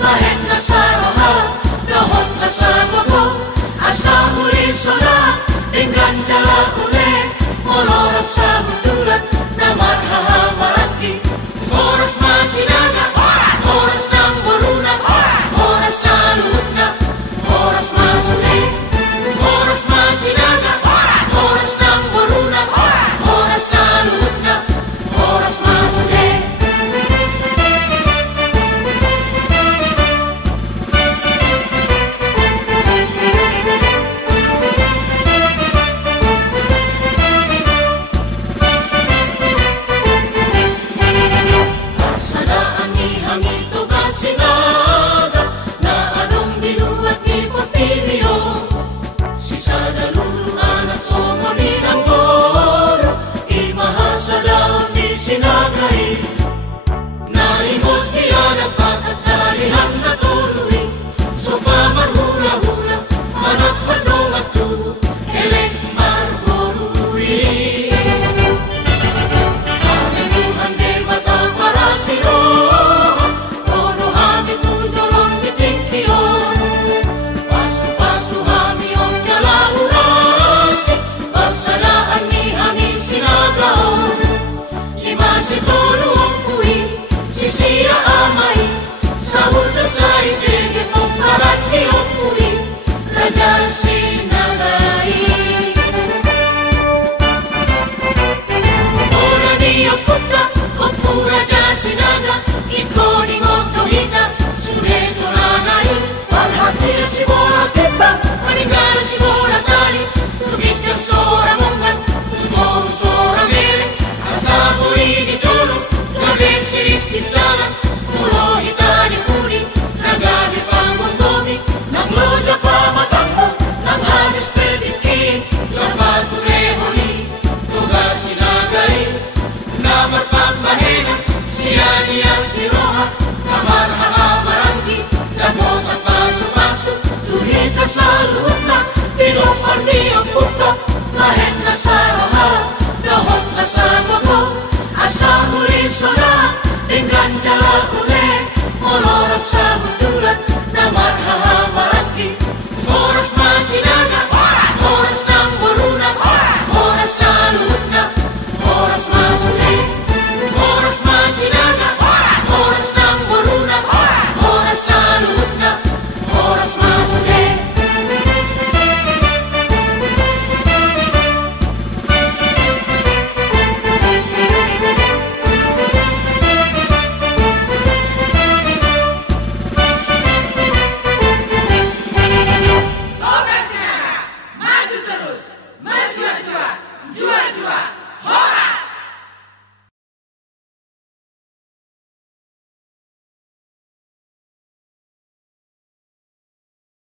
lahit na sa raha, dahot na sa bago, asa huli sura, dengan jala ule, molorot sa hudurat, na marhahamaraki, oras masinaga, oras ng waruna, oras sa luhut na, oras masuli, oras masinaga, oras ng waruna, oras sa luhut na, oras masuli. Sadaan ni hangito ka sinaga, na anong binuhat ni Potibio, si sadaluluan at somoni ng boro, imahasa daw ni sinagay, naimot iyan ang pagkakalihan na tuloy, so pamarhula-hula, manakpadong at tubo, elek marborui. Amin de mata para siro, todo hami tu jolong bitingkio, pasu-pasu hami on jala urasi, pagsadaan ni hami sinagao, imasi tolu ang kui, sisiya amai, sahur na sa ibigay mong karat ni ang kui, raja sinagai. Ola ni ang puta, ang pura dyan sinaga, ito ni ngok dohita, sureto na nayon, palhati na si bola tipa, manigala si bola tali, tugit ang sora monggan, tumong sora mele, asabo ini jolo, gabi sirit islanan, mulo hita ni puni, nagabi pang mondomi, nang loja pa matambo, nang halis pedikin, lapat turehoni, tugas sinagay, namar pambahena, siya niyas ni Roha, namar hakamaranggi, damot at paso-paso, tuhit ka sa luhut na, pinopar ni ang puta,